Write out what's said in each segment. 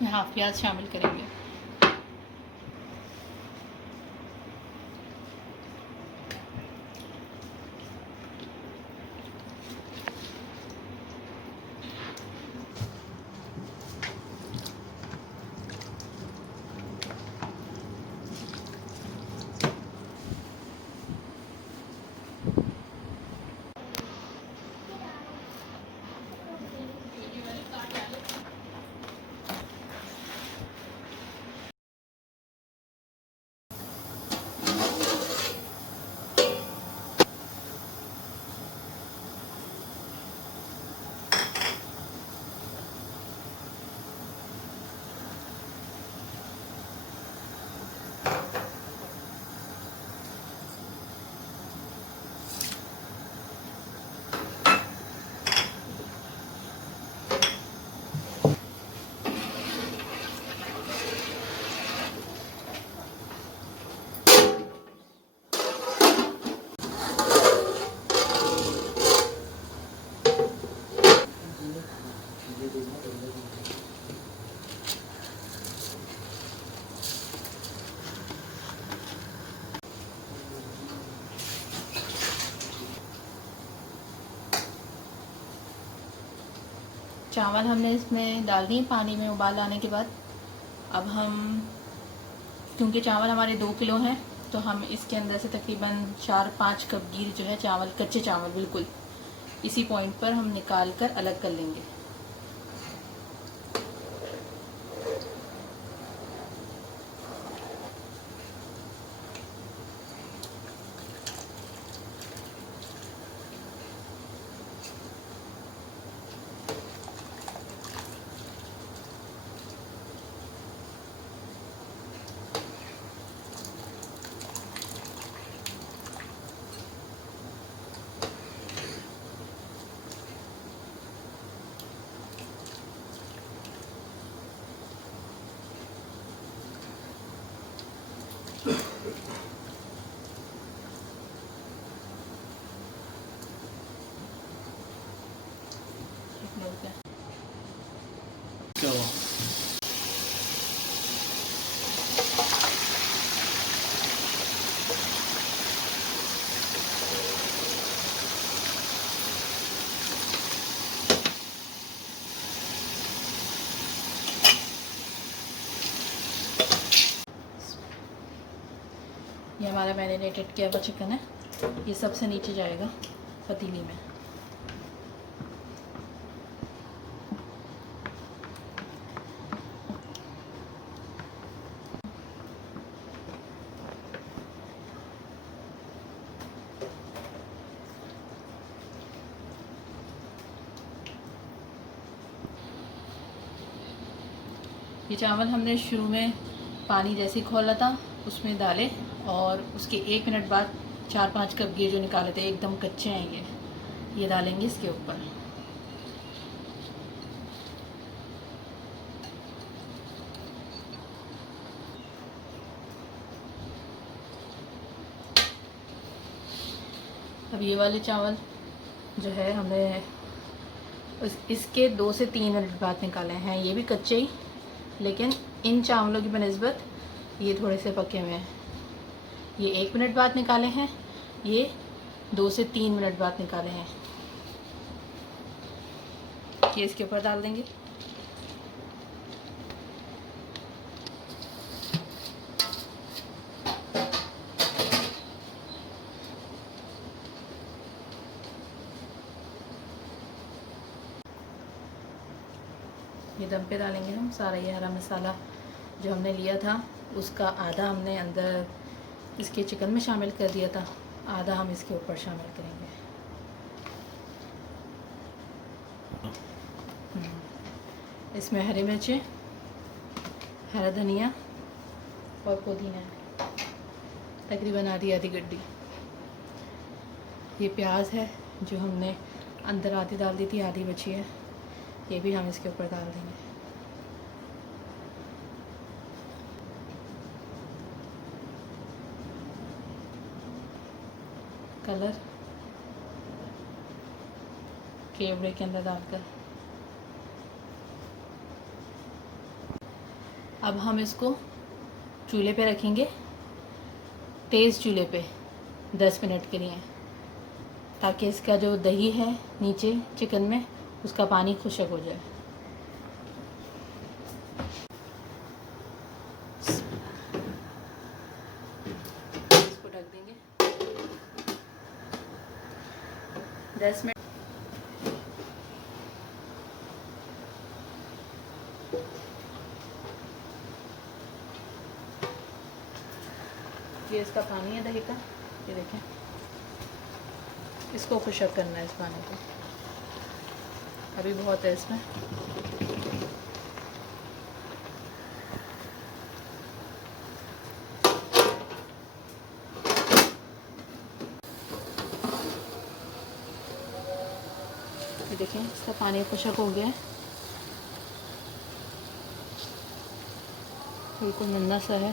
इसमें हाफ प्याज शामिल करेंगे। चावल हमने इसमें डाल दिए पानी में उबाल आने के बाद। अब हम, क्योंकि चावल हमारे 2 किलो हैं, तो हम इसके अंदर से तकरीबन 4-5 कप घी जो है चावल, कच्चे चावल बिल्कुल इसी पॉइंट पर हम निकाल कर अलग कर लेंगे। क्या हुआ? ये हमारा मैरिनेटेड किया हुआ चिकन है, ये सबसे नीचे जाएगा पतीली में। ये चावल हमने शुरू में पानी जैसे खोला था उसमें डाले, और उसके 1 मिनट बाद 4-5 कप घी जो निकाले थे, एकदम कच्चे हैं ये डालेंगे इसके ऊपर। अब ये वाले चावल जो है हमने इसके 2 से 3 मिनट बाद निकाले हैं। ये भी कच्चे ही, लेकिन इन चावलों की बनिस्बत ये थोड़े से पके हुए हैं। ये 1 मिनट बाद निकाले हैं, ये 2 से 3 मिनट बाद निकाले हैं। ये इसके ऊपर डाल देंगे। ये दम पे डालेंगे हम सारा। ये हरा मसाला जो हमने लिया था उसका आधा हमने अंदर इसके चिकन में शामिल कर दिया था, आधा हम इसके ऊपर शामिल करेंगे। इसमें हरी मिर्चें, हरा धनिया और पुदीना, तकरीबन आधी आधी गड्डी। ये प्याज है जो हमने अंदर आधी डाल दी थी, आधी बची है, ये भी हम इसके ऊपर डाल देंगे। कलर केवड़े के अंदर डालकर अब हम इसको चूल्हे पे रखेंगे, तेज़ चूल्हे पे 10 मिनट के लिए, ताकि इसका जो दही है नीचे चिकन में उसका पानी खुश्क हो जाए। इसको ढक देंगे 10 मिनट। ये इसका पानी है दही का, ये देखें, इसको खुश्क करना है इस पानी को, अभी बहुत है इसमें। ये देखें इसका पानी खुश्क हो गया है, बिल्कुल नन्हा सा है।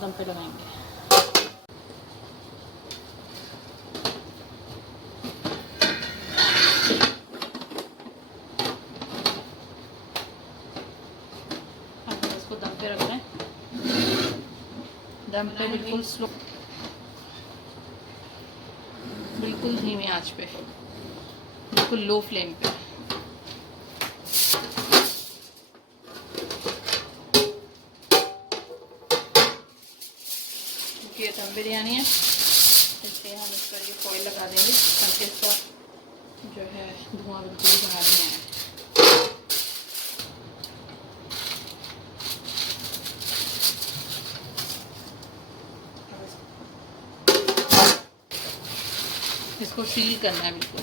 दम पे लगाएंगे। अब इसको दम पे रख रहे हैं, दम पे बिल्कुल स्लो, बिल्कुल धीमी आंच पे, बिल्कुल लो फ्लेम पे। क्योंकि ये दम बिरयानी है, इसलिए हम इस पर ये फॉइल लगा देंगे ताकि इसका जो है धुआं बिल्कुल बाहर नहीं आए। इसको सील करना है बिल्कुल,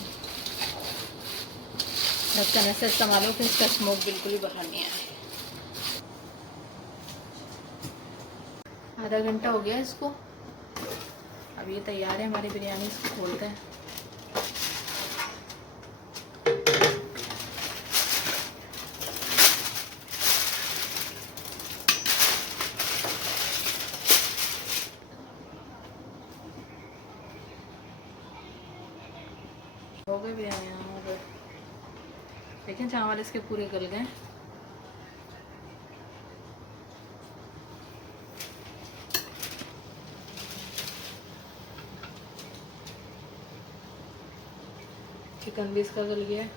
ढक्कन ऐसे संभालो कि इसका स्मोक बिल्कुल ही बाहर नहीं आए। आधा घंटा हो गया इसको, अब ये तैयार है हमारी बिरयानी। इसको खोलते हैं। हो गई बिरयानी, हो गए। देखें चावल इसके पूरे गल गए। चिकन भी इसका गल गया है।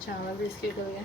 चावल भी इसके गल गए।